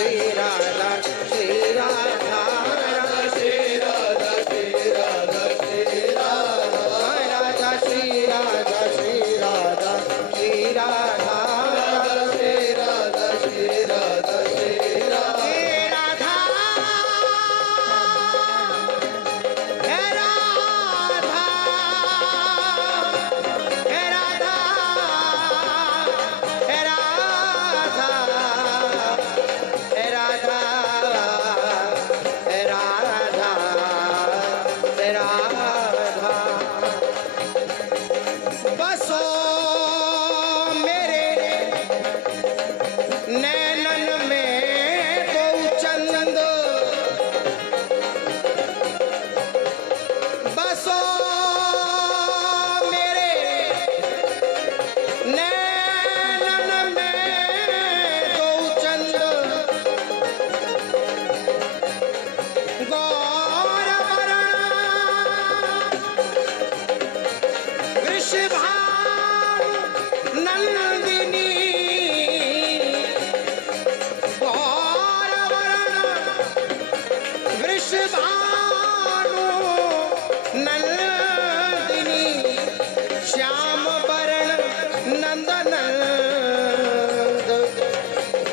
श्री राधा श्री राधा श्री राधा श्री राधा श्री राधा राधा श्री राधा श्री राधा श्री राधा श्री राधा श्री राधा श्री राधा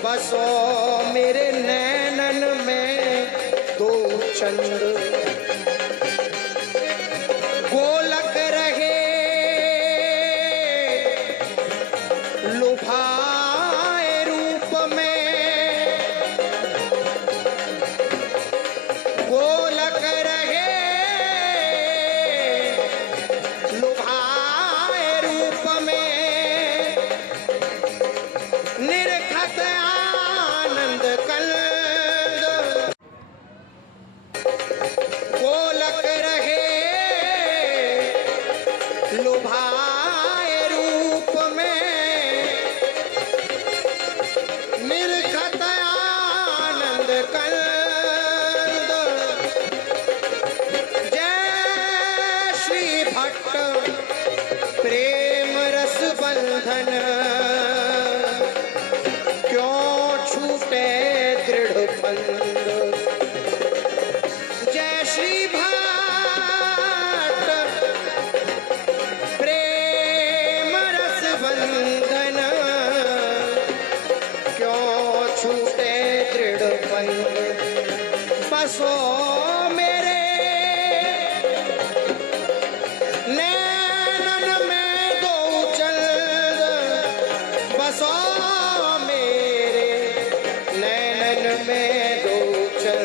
बसो मेरे नैनन में दो चंद गोलक रहे लुभाए रूप में गोलक रहे लुभाए रूप में निरखत आनंद कंद गोलक रहे लुभाए रूप में निरखत आनंद कंद जय श्री भट्ट प्रेम रस बंधन छूटे दृढ़ बंध जय श्री भट्ट प्रेम रस बंधन क्यों छूटे दृढ़ बंध बसो मेरे नैनन में दो चंद बसो में दो चल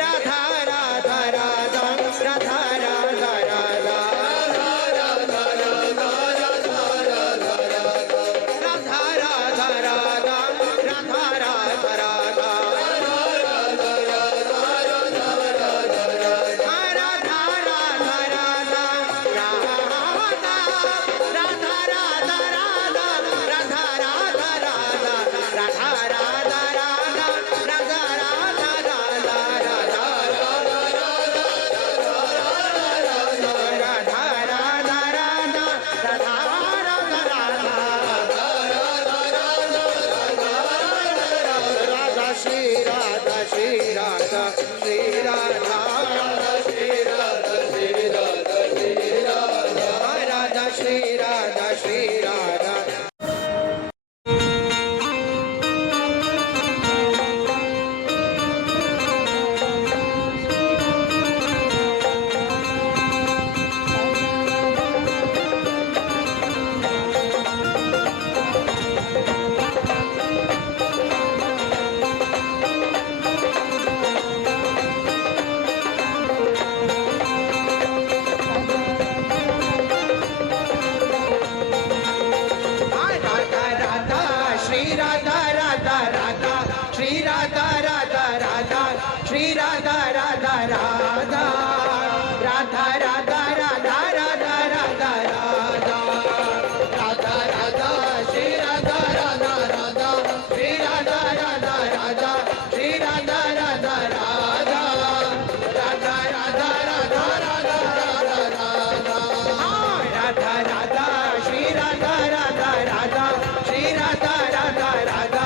राधा राधा राधा राधा राधा राधा राधा राधा राधा राधा राधा राधा राधा राधा राधा श्री राधा राधा राधा राधा राधा राधा राधा राधा राधा राधा राधा श्री राधा राधा राधा श्री राधा राधा राधा श्री राधा राधा राधा राधा राधा राधा राधा राधा राधा राधा राधा श्री राधा राधा राधा श्री राधा राधा राधा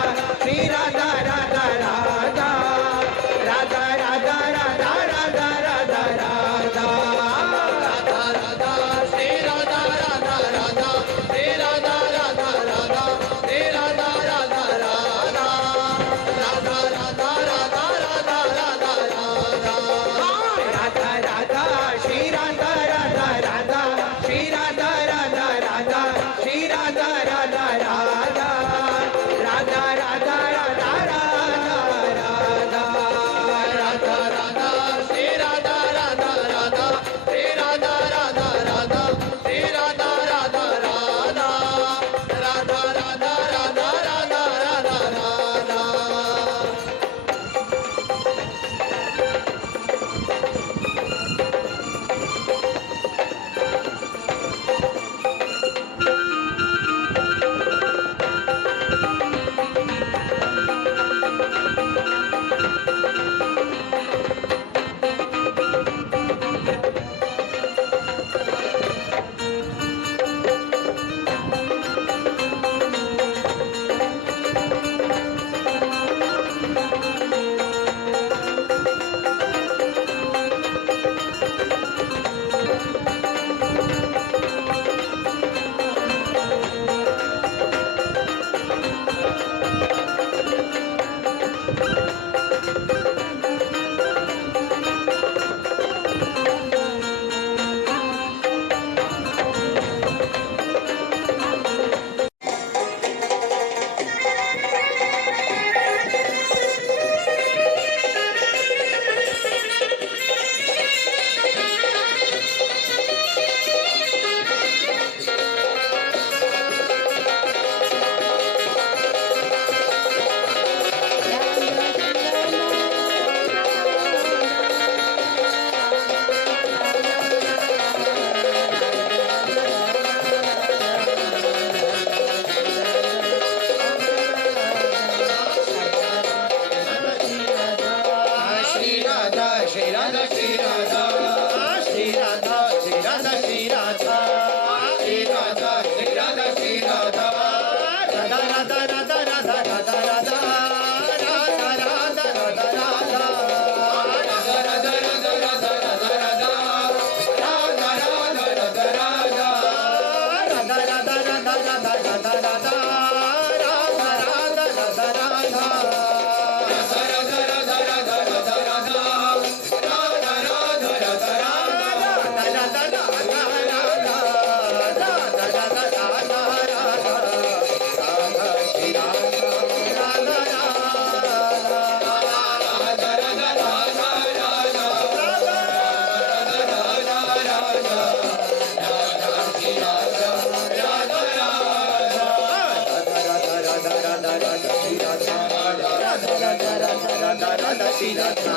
राधा राधा राधा श्री राधा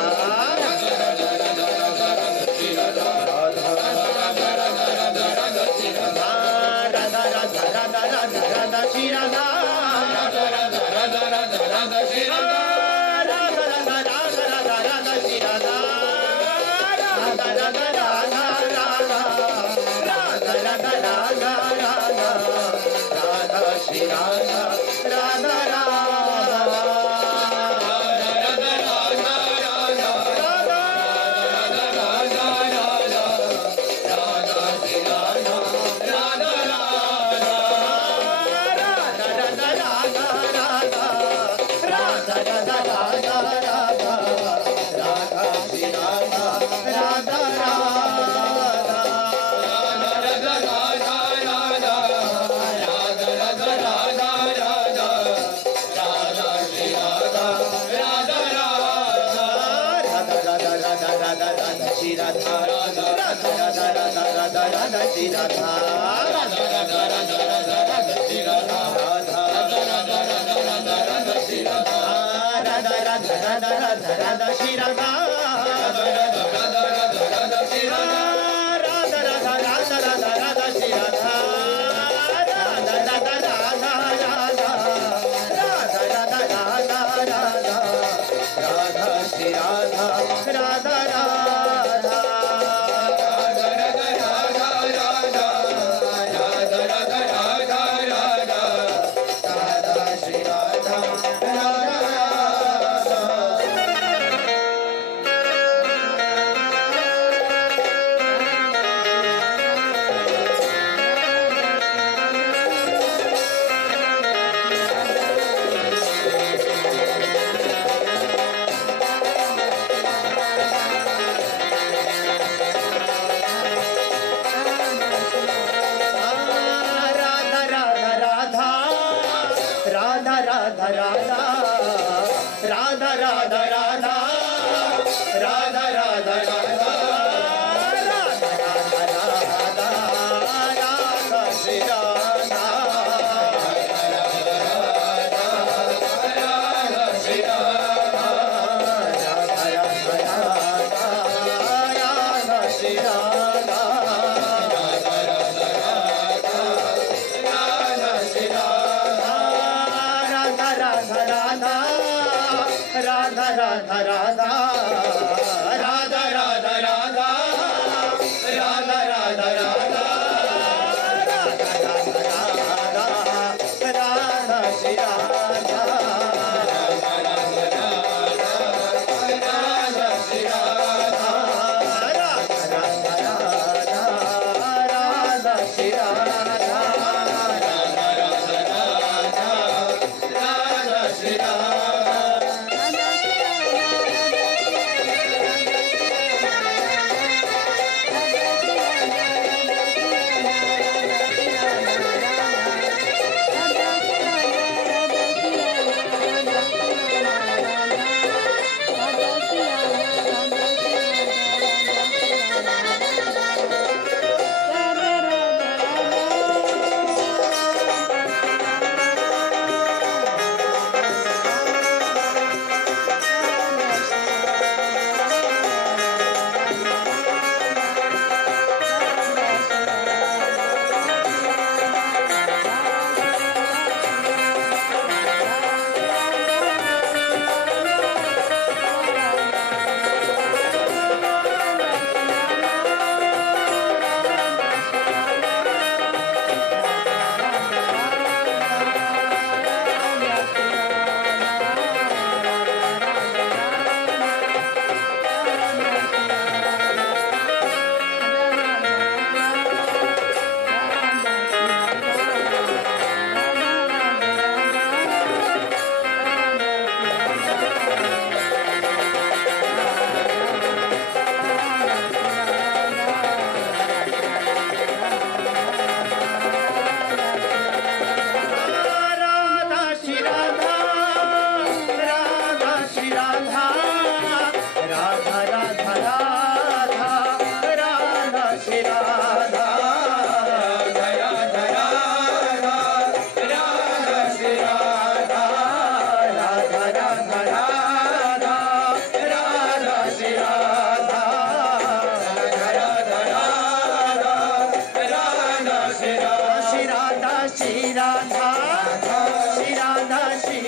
राधा राधा राधा राधा राधा श्री राधा राधा राधा राधा राधा राधा श्री राधा राधा राधा राधा राधा राधा श्री राधा राधा राधा राधा राधा राधा राधा राधा राधा राधा श्री राधा राधा श्री राधा राधा राधा राधा राधा राधा श्री राधा राधा राधा राधा राधा राधा श्री राधा राधा राधा राधा राधा राधा श्री राधा राधा राधा राधा राधा राधा श्री राधा राधा राधा राधा राधा राधा श्री राधा राधा राधा राधा राधा राधा श्री राधा राधा राधा राधा राधा राधा राधा राधा राधा राधा श्री राधा राधा राधा राधा राधा राधा राधा राधा राधा राधा राधा राधा राधा राधा राधा श्री राधा राधा श्री राधा राधा राधा राधा श्री राधा राधा राधा राधा श्री राधा राधा राधा राधा राधा राधा राधा राधा राधा राधा राधा राधा राधा राधा श्री राधा राधा राधा राधा श्री राधा राधा राधा राधा राधा श्री राधा राधा राधा राधा श्री राधा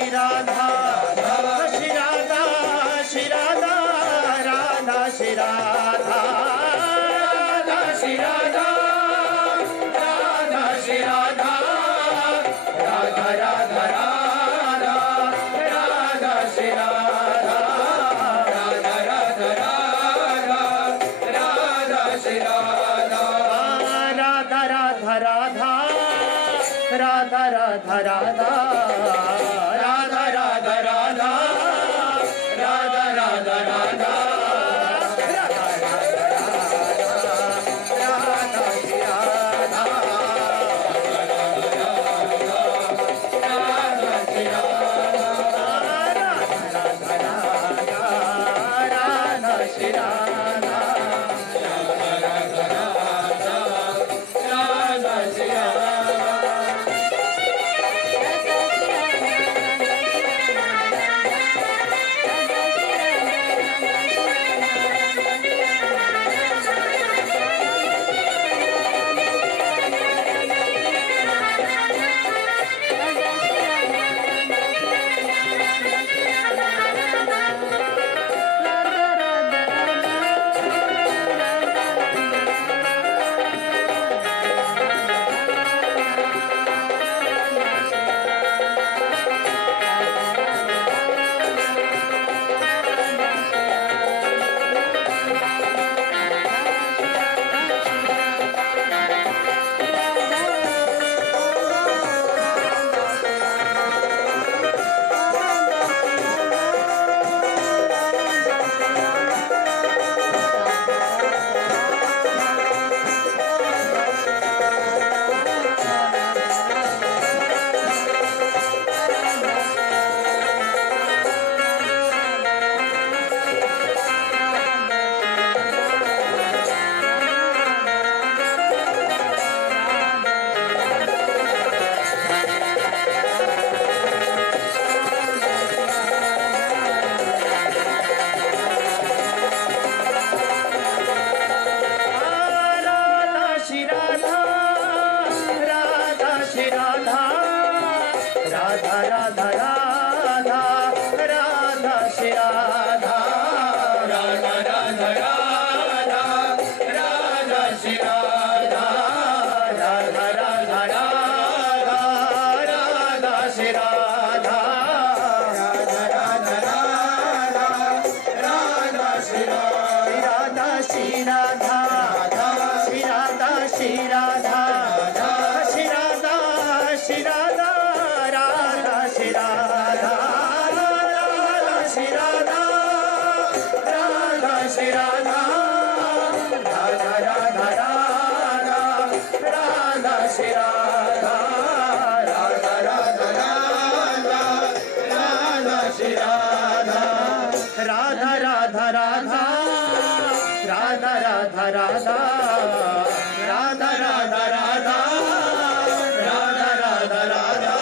श्री राधा श्री राधा श्री राधा राधा श्री राधा राधा श्री राधा राधा श्री राधा राधा राधा राधा राधा श्री राधा राधा राधा राधा राधा श्री राधा राधा राधा राधा राधा राधा राधा राधा राधा राधा राधा राधा राधा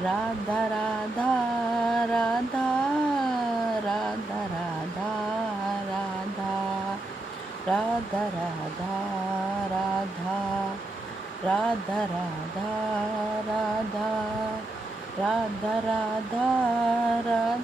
राधा राधा राधा राधा राधा राधा राधा राधा राधा राधा राधा राधा राधा राधा राधा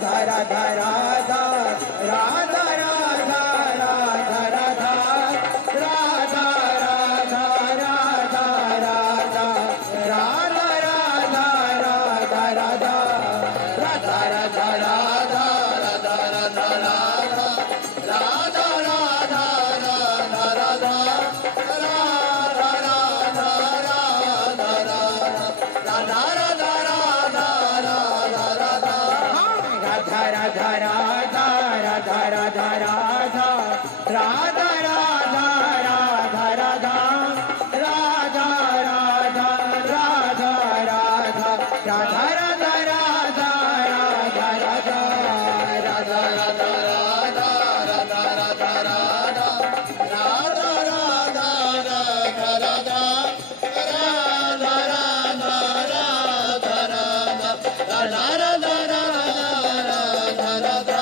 राधा राधा राधा राधा राधा राधा राधा राधा राधा राधा राधा राधा राधा राधा राधा राधा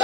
रा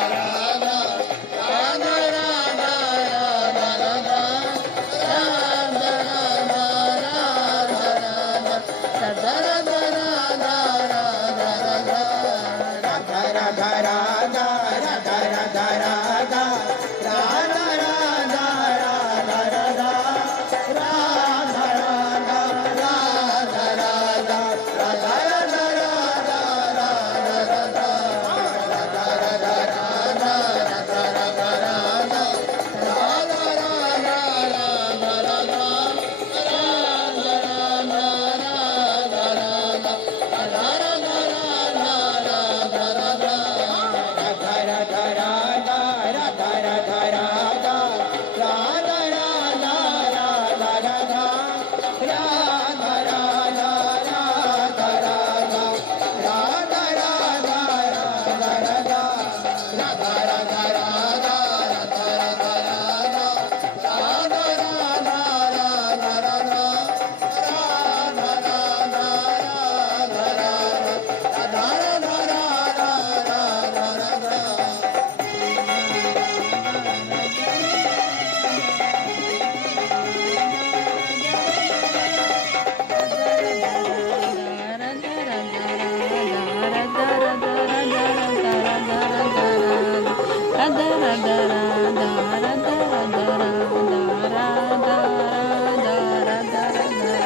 Radha Radha Radha Radha Radha Radha Radha Radha Radha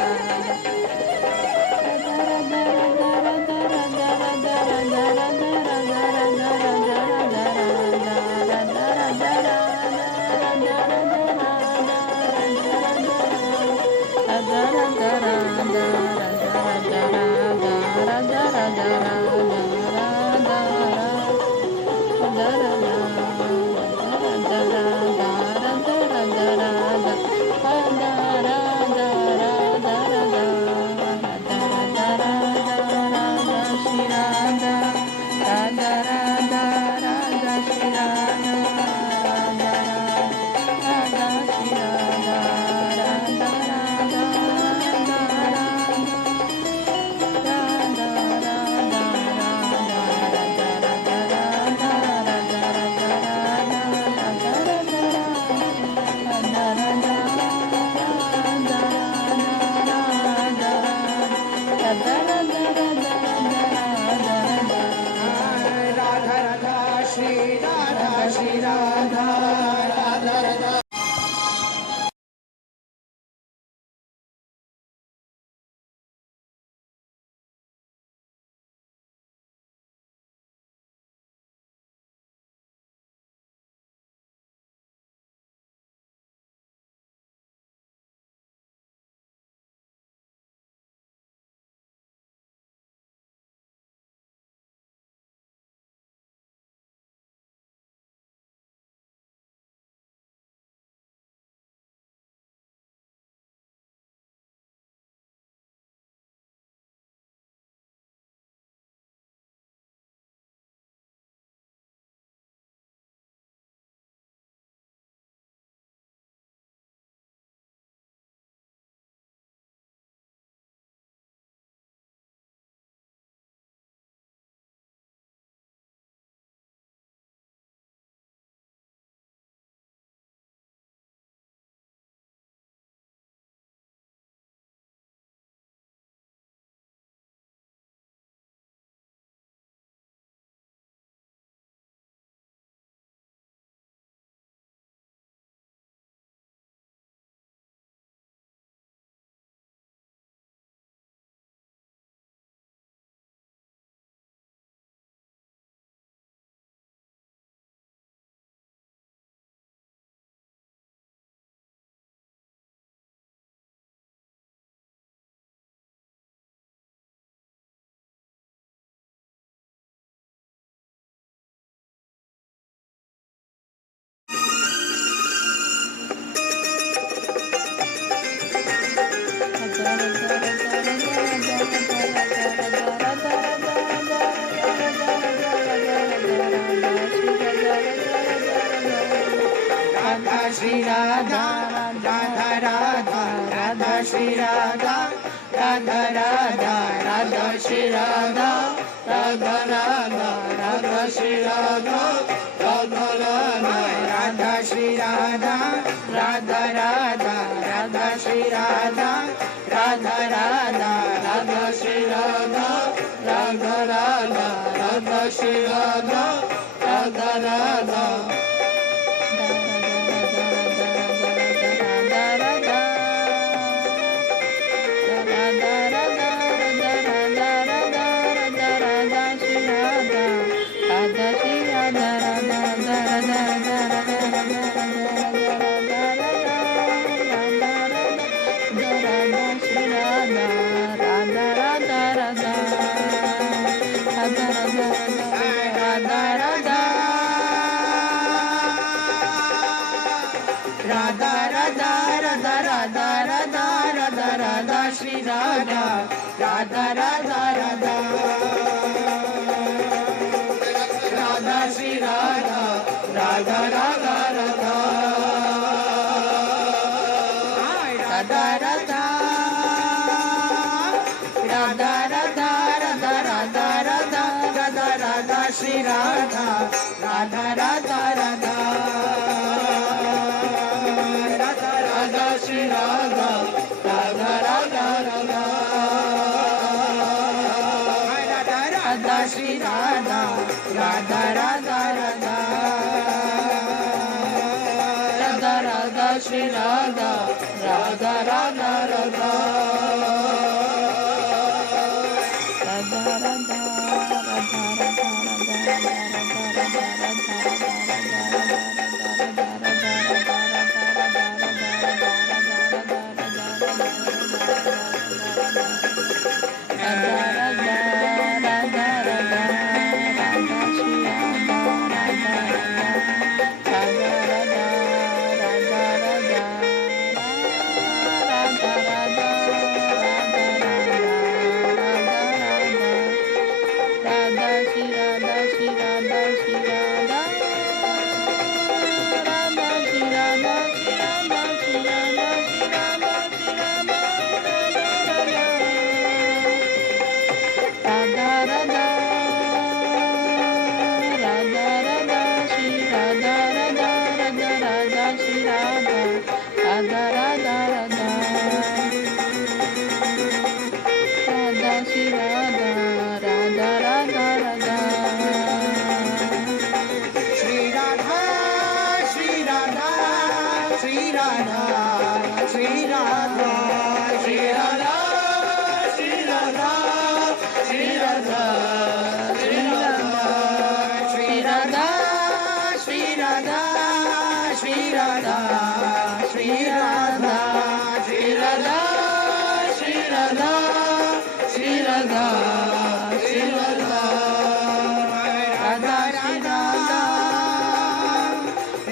Shri Radha, Radha Radha, Radha Shri Radha, Radha Radha, Radha Shri Radha, Radha Radha, Radha Shri Radha, Radha Radha, Radha Shri Radha, Radha Radha, Radha Shri Radha, Radha Radha, Radha Shri Radha, Radha Radha, Radha Shri Radha, Radha Radha. Shri Radha, Radha Radha Radha, Radha Shri Radha, Radha Radha Radha, Radha Radha, Radha Radha Radha Radha Radha Radha Radha Shri Radha, Radha Radha Radha, Radha Radha Shri Radha, Radha Radha Radha, Radha Shri Radha, Radha Radha Radha. Shri Radha Radha Radha Radha Radha Radha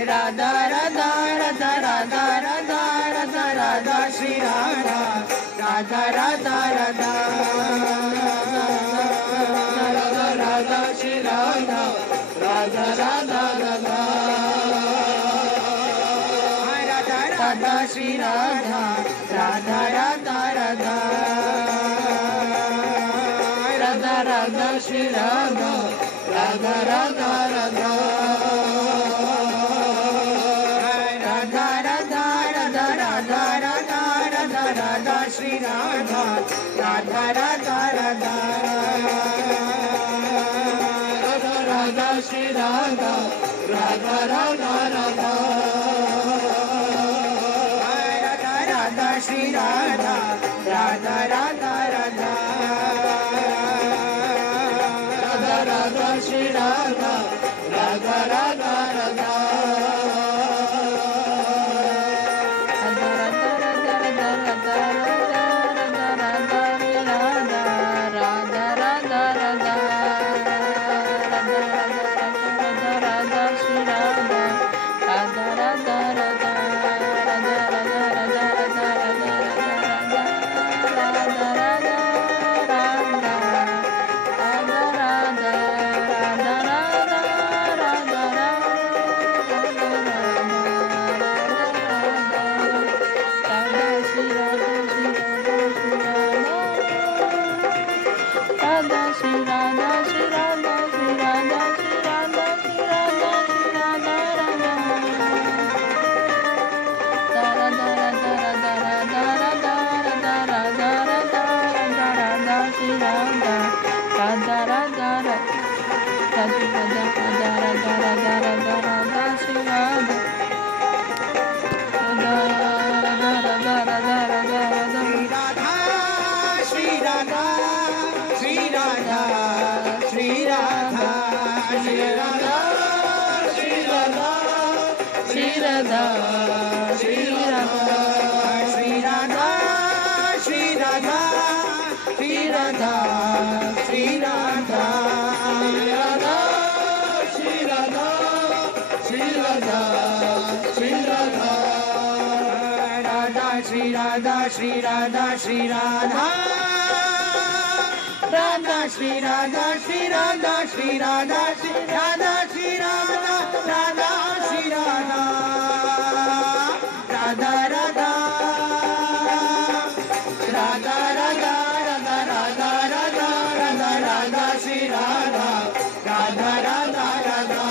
Radha Radha Radha Radha Radha Radha Radha Shri Radha Radha Radha Radha Radha Radha Shri Radha Radha Radha Radha Radha Shri Radha Radha Radha Radha Radha Radha Shri Radha Radha Radha Radha Shri Radha Radha Radha Radha Radha Radha Shri Radha Radha Radha Radha Radha Radha Shri Radha Radha Radha Radha Radha Radha Shri Radha Radha Radha Radha Shri Radha Shri Radha Shri Radha Radha Shri Radha Shri Radha Shri Radha Shri Radha Shri Radha Radha Shri Radha Radha Radha Radha Radha Radha Radha Radha Radha Radha Shri Radha Radha Radha Radha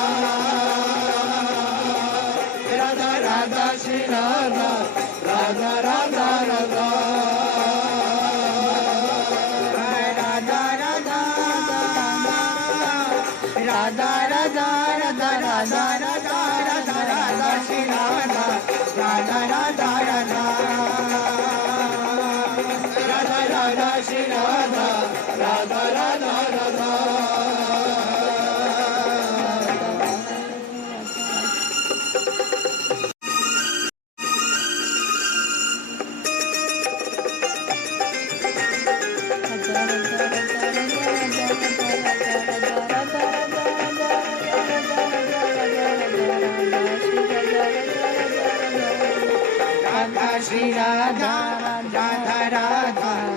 Radha Radha Shri Radha Radha Radha Radha Radha Radha Radha Radha Radha Radha Radha Radha Shri Radha Radha Radha Radha Radha Radha Shri Radha Radha Radha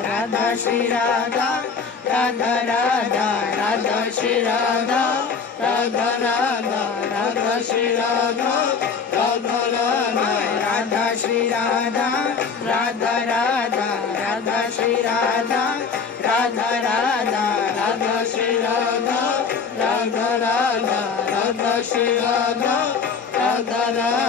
Radha Shri Radha Radha Radha Radha Shri Radha Radha Radha Radha Shri Radha Radha Radha Radha Shri Radha Radha Radha Radha Shri Radha Radha Radha Radha Shri Radha Radha Radha Radha Shri Radha Radha Radha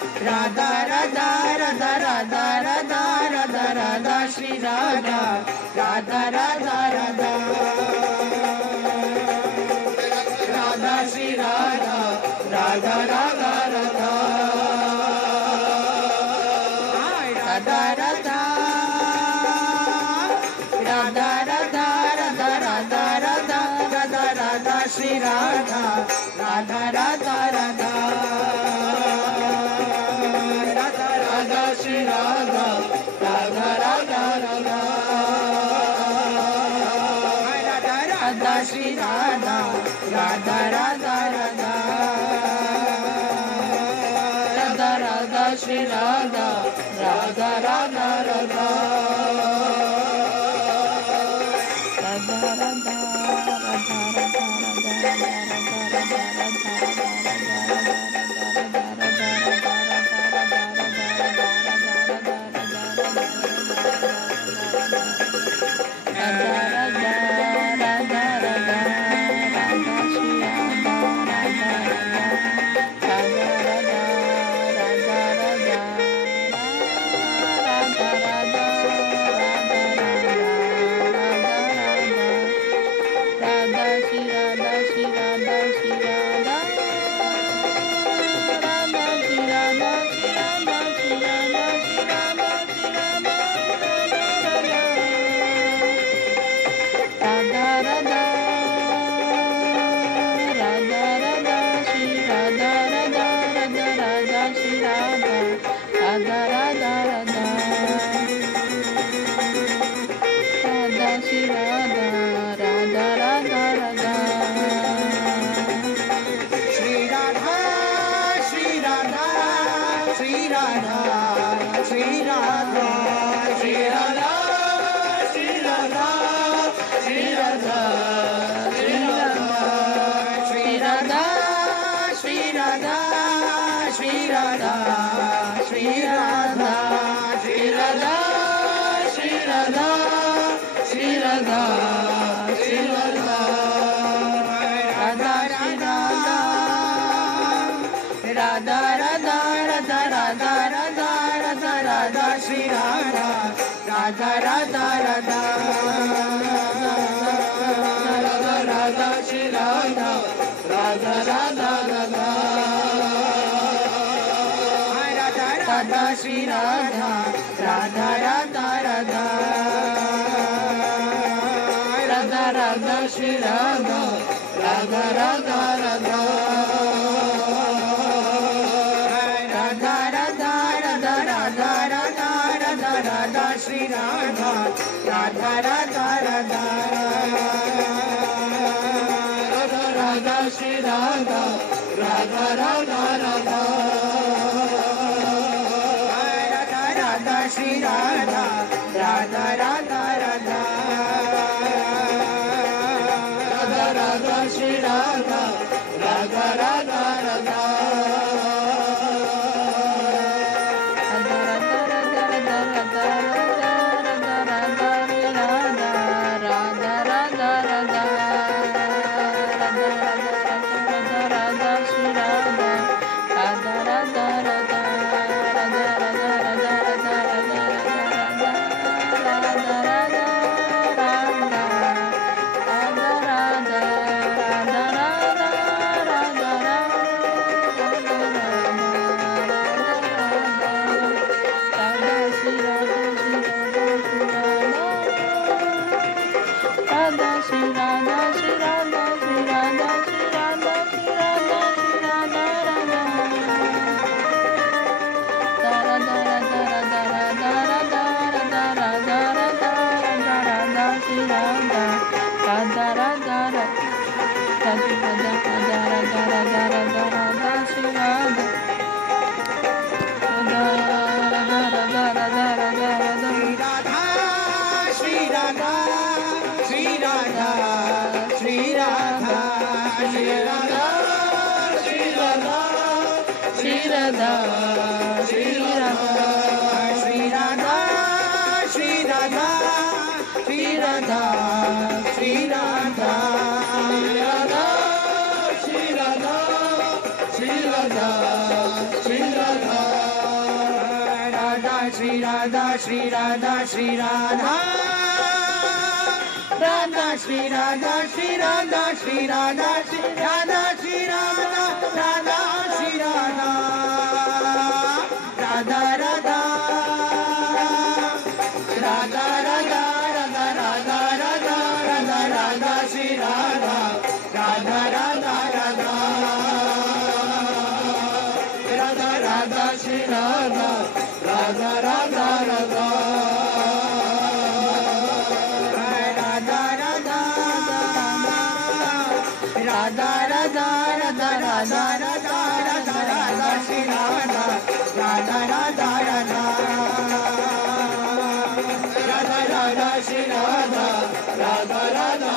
Radha Shri Radha Radha Radha Shri Radha Radha Radha Radha Radha Shri Radha Radha Radha Radha Radha Radha Radha Radha Radha Radha Radha Radha Radha Shri Radha Radha Radha Radha Radha Radha Shri Radha Radha Radha Radha Radha Shri Radha Radha Radha Radha Radha Radha Shri Radha Radha Radha Radha Radha Radha Radha Radha Radha Radha Radha Shri Radha Radha Radha Radha Radha Radha Shri Radha Radha Radha Radha Radha Shri Radha Radha Radha Radha Radha Radha Shri Radha Radha Radha Radha Radha Shri Radha Radha Radha Radha Radha Radha Shri Radha Radha Radha Radha Radha Radha Shri Radha Radha Radha Radha Radha Radha Shri Radha Radha Radha Radha Shri Radha Shri Radha Shri Radha Shri Radha Shri Radha Shri Radha Shri Radha Shri Radha Shri Radha Radha Shri Radha Shri Radha Shri Radha Radha Shri Radha Shri Radha Shri Radha Shri Radha Shri Radha Radha Shri Radha Radha Radha Radha Radha Radha Radha Radha Radha Radha Shri Radha Radha Radha Radha Radha Radha Shri Radha Radha Radha Radha Radha Radha Radha Radha Radha Radha Radha Shri Radha Radha Radha Radha Radha Radha Shri Radha Radha Radha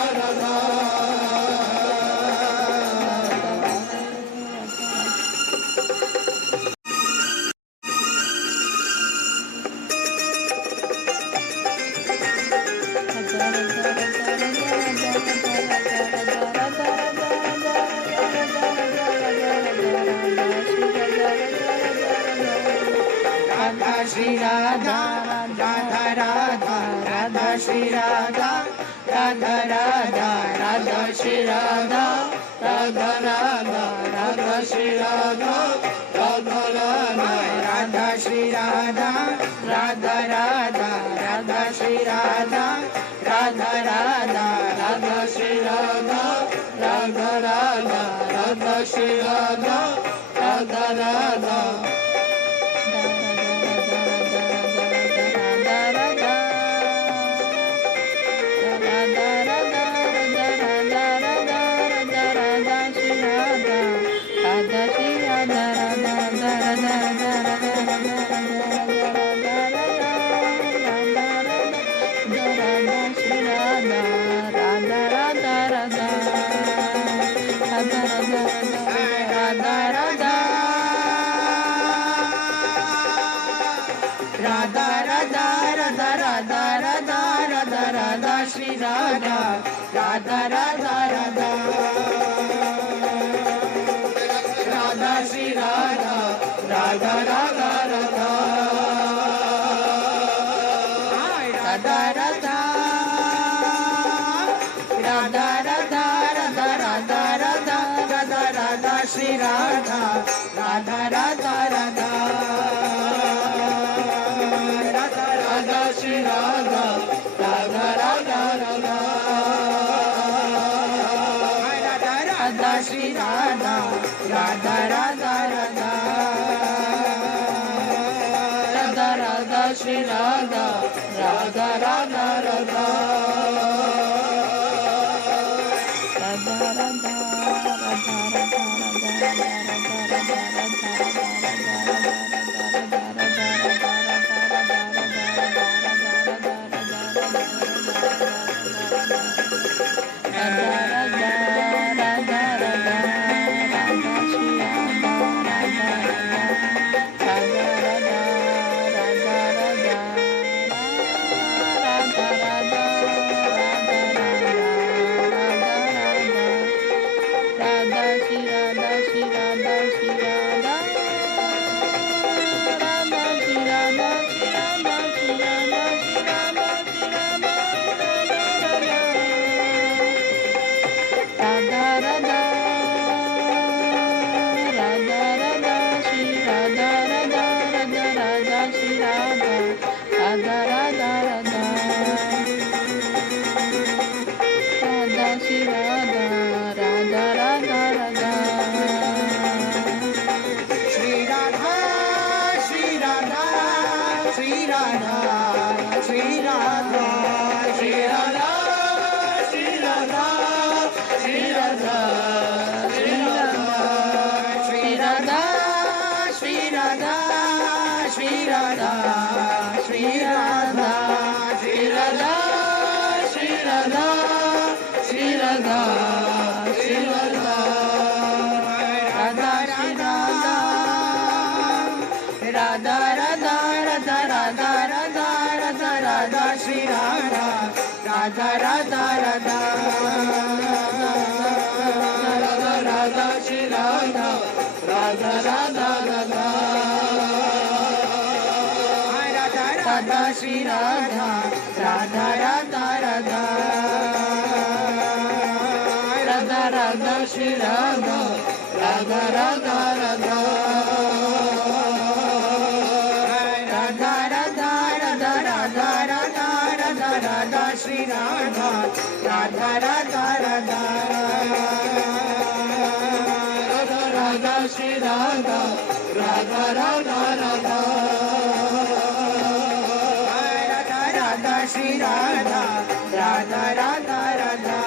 Radha Shri Radha Radha Radha Radha Shri Radha Radha Radha Radha Shri Radha Radha Radha Radha Shri Radha Radha Radha Radha Shri Radha Radha Radha Radha Shri Radha Radha Radha Radha Shri Radha Radha Radha Radha Shri Radha Radha Radha Radha Radha Radha Radha Radha Radha Radha Shri Radha Radha Radha Radha Radha Shri Radha Radha Radha Radha Radha Radha Radha Radha Radha Radha Radha Radha Radha Shri Radha Radha Radha Radha Shri Radha Radha Radha Radha Radha Shri Radha Radha Radha Radha Radha Radha Shri Radha Radha Radha Radha Radha Radha Radha Radha Radha Radha Radha Radha Radha Shri Radha Radha Radha Radha Radha Radha Shri Radha Radha Radha Radha Radha Shri Radha Radha Radha Radha Radha Radha Shri Radha Radha Radha Radha Radha Radha Radha Radha Radha Radha Radha Shri Radha Radha Radha Radha Radha Radha Shri Radha Radha Radha Radha Radha Shri Radha Radha Radha Radha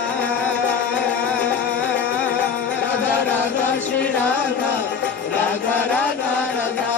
Radha Radha Shri Radha Radha Radha Radha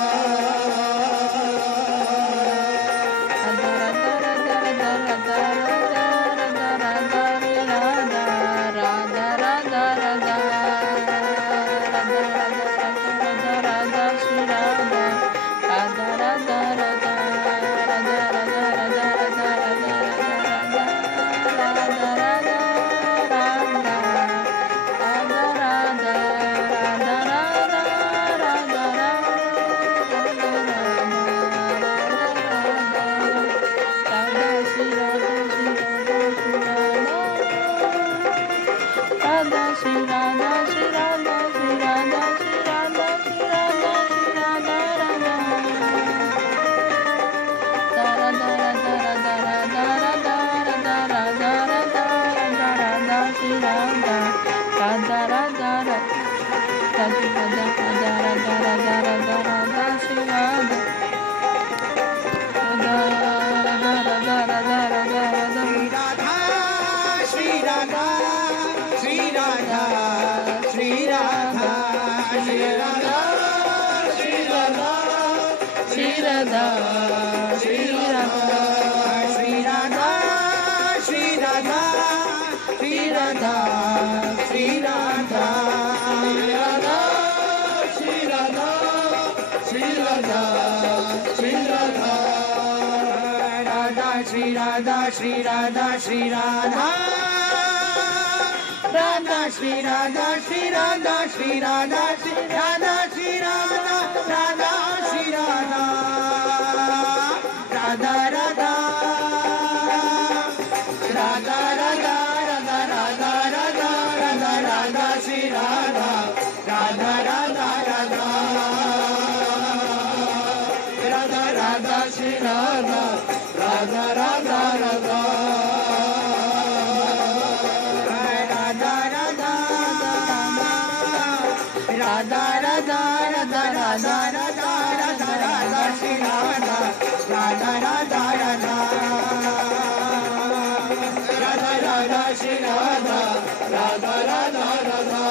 Shri Radha, Shri Radha, Shri Radha, Radha, Shri Radha, Shri Radha, Shri Radha, Shri Radha, Shri Radha, Radha, Shri Radha, Radha, Radha, Radha, Radha, Radha, Radha, Radha, Radha, Radha, Shri Radha, Radha, Radha, Radha, Radha, Radha, Shri Radha. Radha Radha Radha Radha Radha Radha Radha Radha Radha Radha Radha Radha Shri Radha Radha Radha Radha Radha Radha Shri Radha Radha Radha Radha